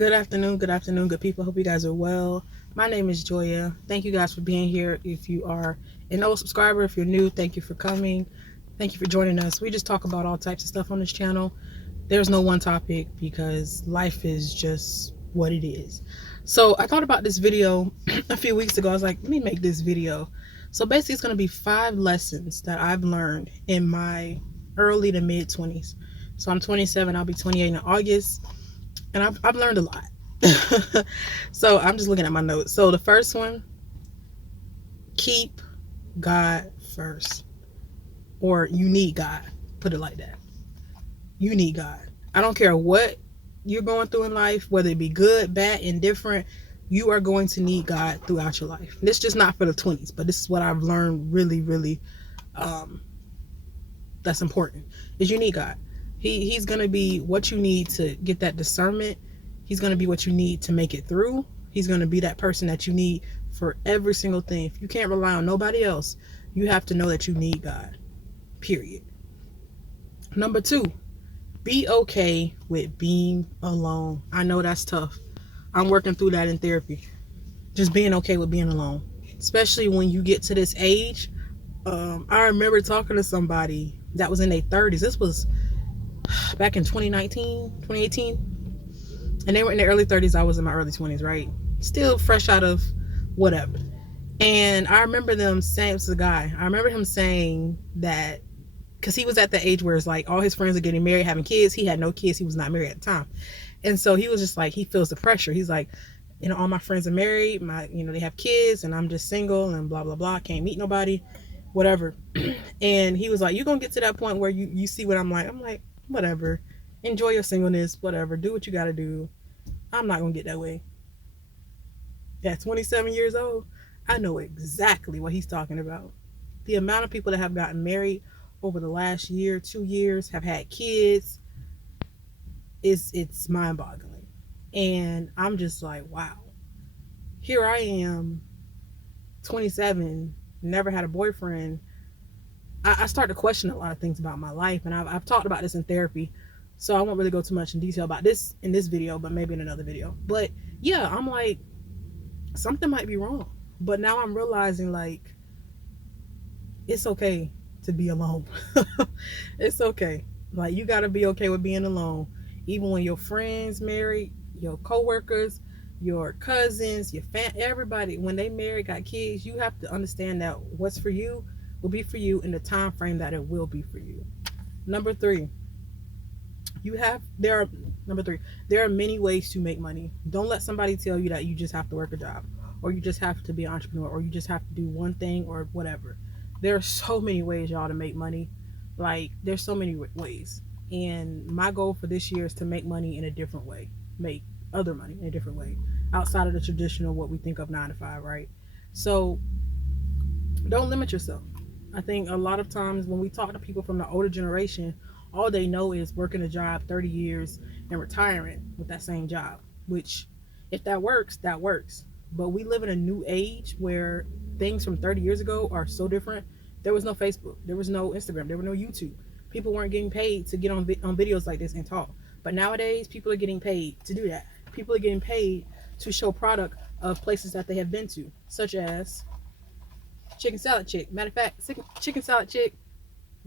Good afternoon, good people. Hope you guys are well. My name is Joya. Thank you guys for being here. If you are an old subscriber, if you're new, thank you for coming. Thank you for joining us. We just talk about all types of stuff on this channel. There's no one topic because life is just what it is. So I thought about this video a few weeks ago. I was like, let me make this video. So basically, it's going to be 5 lessons that I've learned in my early to mid 20s. So I'm 27, I'll be 28 in August, and I've learned a lot. So I'm just looking at my notes. So the first one, keep God first, or you need God. Put it like that. You need God. I don't care what you're going through in life, whether it be good, bad, indifferent, you are going to need God throughout your life. This is just not for the 20s, but this is what I've learned really, um, that's important, is you need God. He's going to be what you need to get that discernment. He's going to be what you need to make it through. He's going to be that person that you need for every single thing. If you can't rely on nobody else, you have to know that you need God, period. Number 2, be okay with being alone. I know that's tough. I'm working through that in therapy. Just being okay with being alone, especially when you get to this age. I remember talking to somebody that was in their 30s. This was back in 2019, 2018. And they were in their early 30s. I was in my early 20s, right? Still fresh out of whatever. And I remember them saying, it was a guy, I remember him saying that, because he was at the age where it's like all his friends are getting married, having kids. He had no kids. He was not married at the time. And so he was just like, he feels the pressure. He's like, all my friends are married. They have kids, and I'm just single and blah, blah, blah. Can't meet nobody, whatever. And he was like, you're going to get to that point where you see what I'm like. I'm like, whatever. Enjoy your singleness, whatever. Do what you got to do. I'm not going to get that way. At 27 years old, I know exactly what he's talking about. The amount of people that have gotten married over the last year, 2 years, have had kids, it's mind-boggling. And I'm just like, wow. Here I am, 27, never had a boyfriend. I start to question a lot of things about my life, and I've talked about this in therapy, so I won't really go too much in detail about this in this video, but maybe in another video. But yeah, I'm like, something might be wrong. But now I'm realizing, like, it's okay to be alone. It's okay. Like, you got to be okay with being alone. Even when your friends married, your coworkers, your cousins, everybody, when they marry, got kids, you have to understand that what's for you will be for you in the time frame that it will be for you. Number 3, number 3, there are many ways to make money. Don't let somebody tell you that you just have to work a job, or you just have to be an entrepreneur, or you just have to do one thing, or whatever. There are so many ways, y'all, to make money. Like, there's so many ways. And my goal for this year is to make money in a different way, make other money in a different way, outside of the traditional what we think of 9 to 5, right? So don't limit yourself. I think a lot of times when we talk to people from the older generation, all they know is working a job 30 years and retiring with that same job, which, if that works, that works. But we live in a new age where things from 30 years ago are so different. There was no Facebook, there was no Instagram, there was no YouTube. People weren't getting paid to get on videos like this and talk. But nowadays, people are getting paid to do that. People are getting paid to show product of places that they have been to, such as Chicken Salad Chick. Matter of fact, Chicken Salad Chick,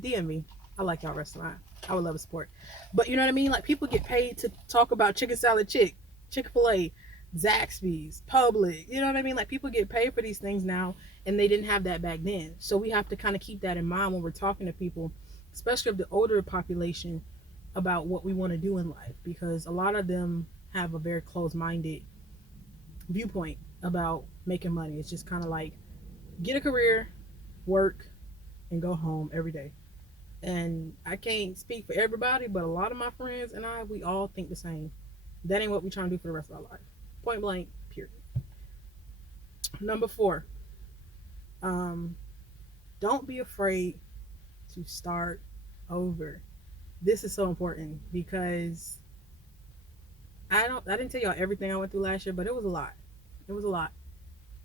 DM me. I like y'all restaurant. I would love a support. But you know what I mean? Like, people get paid to talk about Chicken Salad Chick, Chick-fil-A, Zaxby's, Publix. You know what I mean? Like, people get paid for these things now, and they didn't have that back then. So we have to kind of keep that in mind when we're talking to people, especially of the older population, about what we want to do in life, because a lot of them have a very closed-minded viewpoint about making money. It's just kind of like, get a career, work, and go home every day. And I can't speak for everybody, but a lot of my friends and we all think the same. That ain't what we're trying to do for the rest of our life. Point blank, period. Number 4, don't be afraid to start over. This is so important because I didn't tell y'all everything I went through last year, but it was a lot. It was a lot.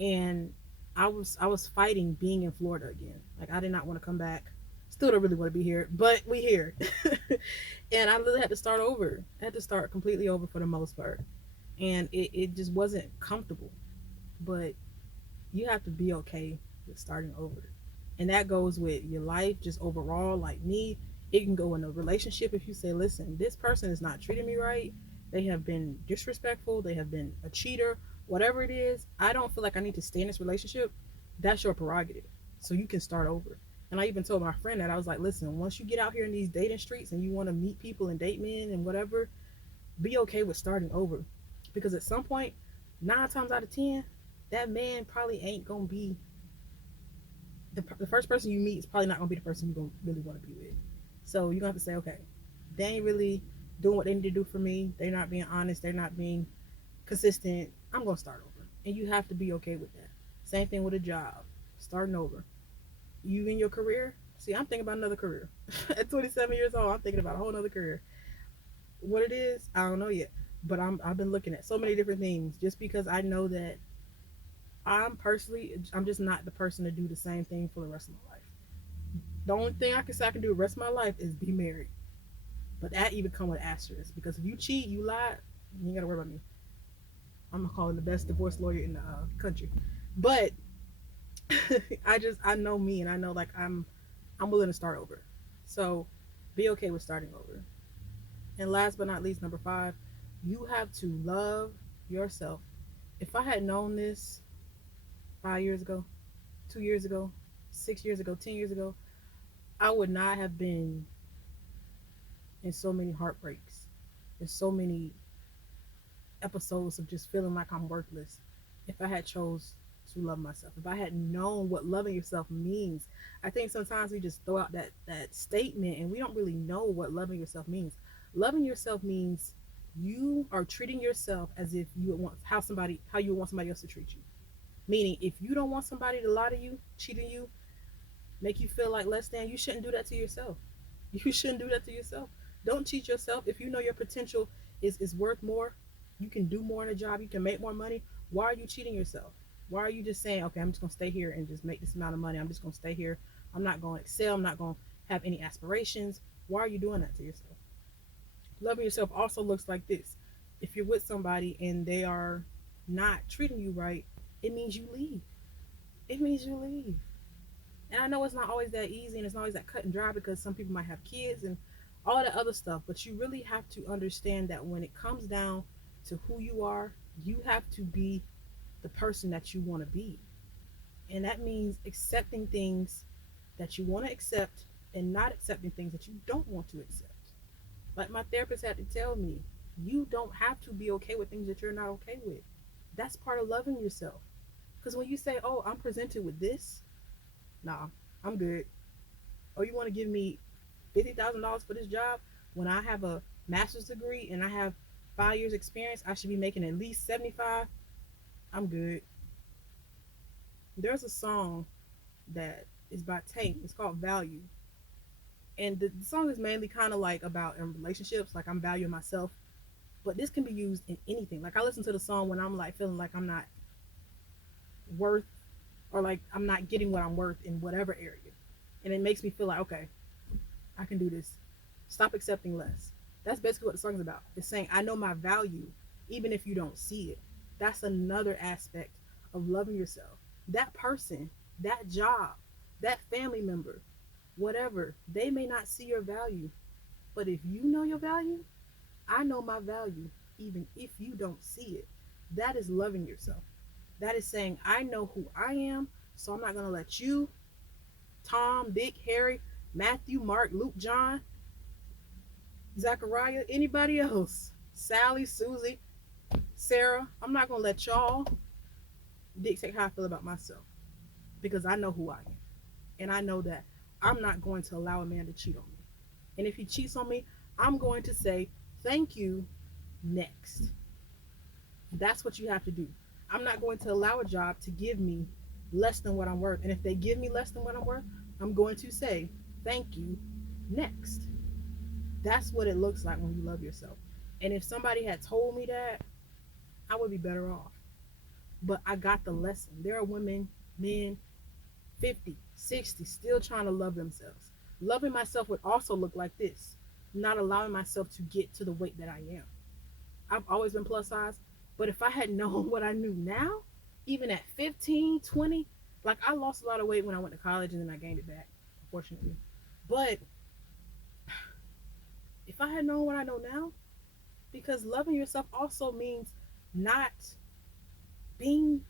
And I was fighting being in Florida again. Like, I did not want to come back. Still don't really want to be here, but we here. And I really had to start over. I had to start completely over for the most part. and it just wasn't comfortable. But you have to be okay with starting over. And that goes with your life, just overall. Like me, it can go in a relationship if you say, listen, this person is not treating me right. They have been disrespectful. They have been a cheater. Whatever it is, I don't feel like I need to stay in this relationship. That's your prerogative. So you can start over. And I even told my friend that I was like, listen, once you get out here in these dating streets and you want to meet people and date men and whatever, be okay with starting over. Because at some point, 9 times out of 10, that man probably ain't gonna be the first person you meet is probably not gonna be the person you're gonna really want to be with. So you're gonna have to say, okay, they ain't really doing what they need to do for me. They're not being honest. They're not being consistent. I'm gonna start over, and you have to be okay with that. Same thing with a job, starting over. You in your career. See, I'm thinking about another career. At 27 years old, I'm thinking about a whole other career. What it is, I don't know yet. But I've been looking at so many different things just because I know that I'm just not the person to do the same thing for the rest of my life. The only thing I can say I can do the rest of my life is be married. But that even come with asterisks because if you cheat, you lie, you ain't gotta worry about me. I'm gonna call him the best divorce lawyer in the country. But I know me and I know like I'm willing to start over. So be okay with starting over. And last but not least, number 5, you have to love yourself. If I had known this 5 years ago, 2 years ago, 6 years ago, 10 years ago, I would not have been in so many heartbreaks and so many episodes of just feeling like I'm worthless if I had chose to love myself. If I had known what loving yourself means. I think sometimes we just throw out that statement and we don't really know what loving yourself means. Loving yourself means you are treating yourself as if you would want how you would want somebody else to treat you. Meaning if you don't want somebody to lie to you, cheat on you, make you feel like less than, you shouldn't do that to yourself. You shouldn't do that to yourself. Don't cheat yourself. If you know your potential is worth more, you can do more in a job, you can make more money. Why are you cheating yourself? Why are you just saying, okay, I'm just going to stay here and just make this amount of money? I'm just going to stay here. I'm not going to excel. I'm not going to have any aspirations. Why are you doing that to yourself? Loving yourself also looks like this. If you're with somebody and they are not treating you right, it means you leave. It means you leave. And I know it's not always that easy and it's not always that cut and dry because some people might have kids and all that other stuff. But you really have to understand that when it comes down to who you are, you have to be the person that you want to be. And that means accepting things that you want to accept and not accepting things that you don't want to accept. Like my therapist had to tell me, you don't have to be okay with things that you're not okay with. That's part of loving yourself. Because when you say, oh, I'm presented with this, nah, I'm good. Oh, you want to give me $50,000 for this job when I have a master's degree and I have 5 years experience? I should be making at least 75. I'm good. There's a song that is by Tank. It's called Value, and the song is mainly kind of like about in relationships. Like I'm valuing myself, but this can be used in anything. Like I listen to the song when I'm like feeling like I'm not worth or like I'm not getting what I'm worth in whatever area, and it makes me feel like okay, I can do this. Stop accepting less. That's basically what the song is about. It's saying, I know my value, even if you don't see it. That's another aspect of loving yourself. That person, that job, that family member, whatever, they may not see your value. But if you know your value, I know my value, even if you don't see it. That is loving yourself. That is saying, I know who I am, so I'm not going to let you, Tom, Dick, Harry, Matthew, Mark, Luke, John, Zachariah, anybody else, Sally, Susie, Sarah, I'm not going to let y'all dictate how I feel about myself because I know who I am. And I know that I'm not going to allow a man to cheat on me. And if he cheats on me, I'm going to say, thank you, next. That's what you have to do. I'm not going to allow a job to give me less than what I'm worth. And if they give me less than what I'm worth, I'm going to say, thank you, next. That's what it looks like when you love yourself. And if somebody had told me that, I would be better off. But I got the lesson. There are women, men, 50, 60, still trying to love themselves. Loving myself would also look like this, not allowing myself to get to the weight that I am. I've always been plus size. But if I had known what I knew now, even at 15, 20, like I lost a lot of weight when I went to college and then I gained it back, unfortunately. But if I had known what I know now, because loving yourself also means not being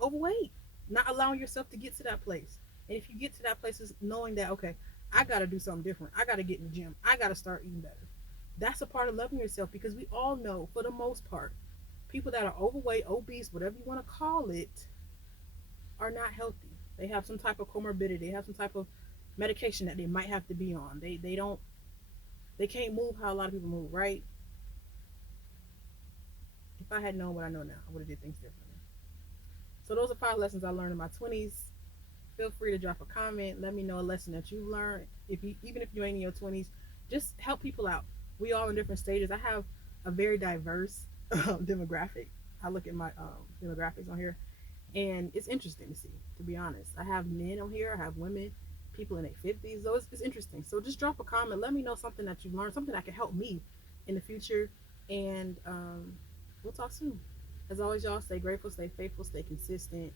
overweight, not allowing yourself to get to that place. And if you get to that place, is knowing that, okay, I got to do something different. I got to get in the gym. I got to start eating better. That's a part of loving yourself because we all know, for the most part, people that are overweight, obese, whatever you want to call it, are not healthy. They have some type of comorbidity. They have some type of medication that they might have to be on. They can't move how a lot of people move, right? If I had known what I know now, I would have did things differently. So those are 5 lessons I learned in my 20s. Feel free to drop a comment. Let me know a lesson that you've learned. If you, even if you ain't in your 20s, just help people out. We all in different stages. I have a very diverse demographic. I look at my demographics on here, and it's interesting to see. To be honest, I have men on here. I have women, people in their 50s. So it's interesting. So just drop a comment. Let me know something that you've learned, something that can help me in the future, and we'll talk soon. As always, y'all, stay grateful, stay faithful, stay consistent.